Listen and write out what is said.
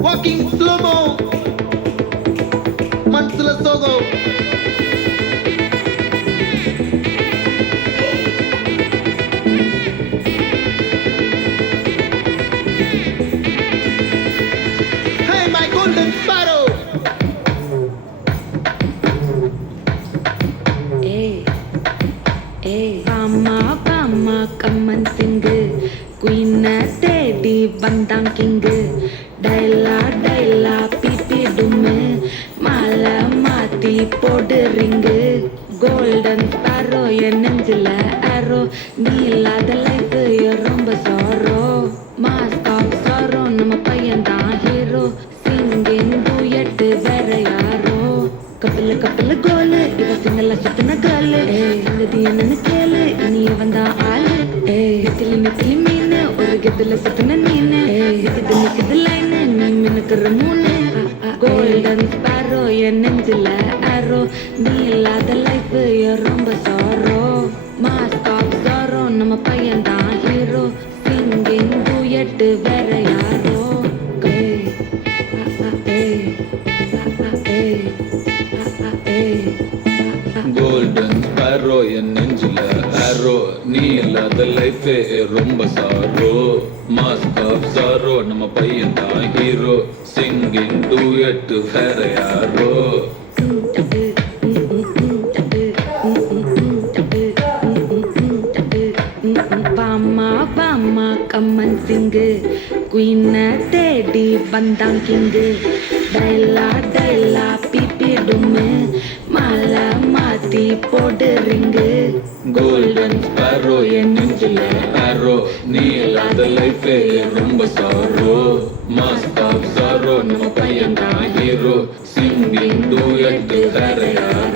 Walking slow-mo, மனசுல சோகம். Hey, my golden sparrow. Bama கம்மன் சிங்கு குயின தேடி வந்தான் கிங்கு டைலா பிபி டும்மு மாலை மாத்தி போடு ரிங்கு கோல்டன் ஸ்பாரோ என் நெஞ்சில ஆரோ நீ இல்லாத லைஃப் ரொம்ப சாரோ மாஸ்க் ஆஃப் சாரோ நம்ம பையன்தான் ஹீரோ சிங்கிங் டூயட்டு வேற யாரோ கப்பலு கோலு இவ சிங்கல சுத்தின காலு சங்கதி என்னன்னு கேளு இனிய வந்தா ஆளு நெத்திலி மீனு ஒரு கெத்துல சுத்தின நீனு நிக்குது லைனு நீ மினுக்குற மூணு கோல்டன் ஸ்பாரோ என் நெஞ்சில ஆரோ நீ இல்லாத லைஃப் ரொம்ப சாரோ மாஸ்க் ஆஃப் சாரோ நம்ம பையன்தான் ஹீரோ சிங்கிங் டூயட்டு வேற யாரோ கோல்டன் ஸ்பாரோ என் நெஞ்சில ஆரோ நீ இல்லாத லைஃபே ரொம்ப சாரோ மாஸ்க் ஆஃப் சாரோ நம்ம பையன் தான் ஹீரோ சிங்கிங் டூயட் வேற யாரோ பாமா கம்மன் சிங்கு குயின தேடி வந்தான் கிங்கு டைலா பிபி டும்மு மாலை மாத்தி போடு ரிங்கு கோல்டன் ஸ்பாரோ என் நெஞ்சில ஆரோ நீ இல்லாத லைஃபே ரொம்ப சாரோ மாஸ்க் ஆஃப் சாரோ நம்ம பையன் தான் ஹீரோ சிங்கிங் டூயட் வேற யாரோ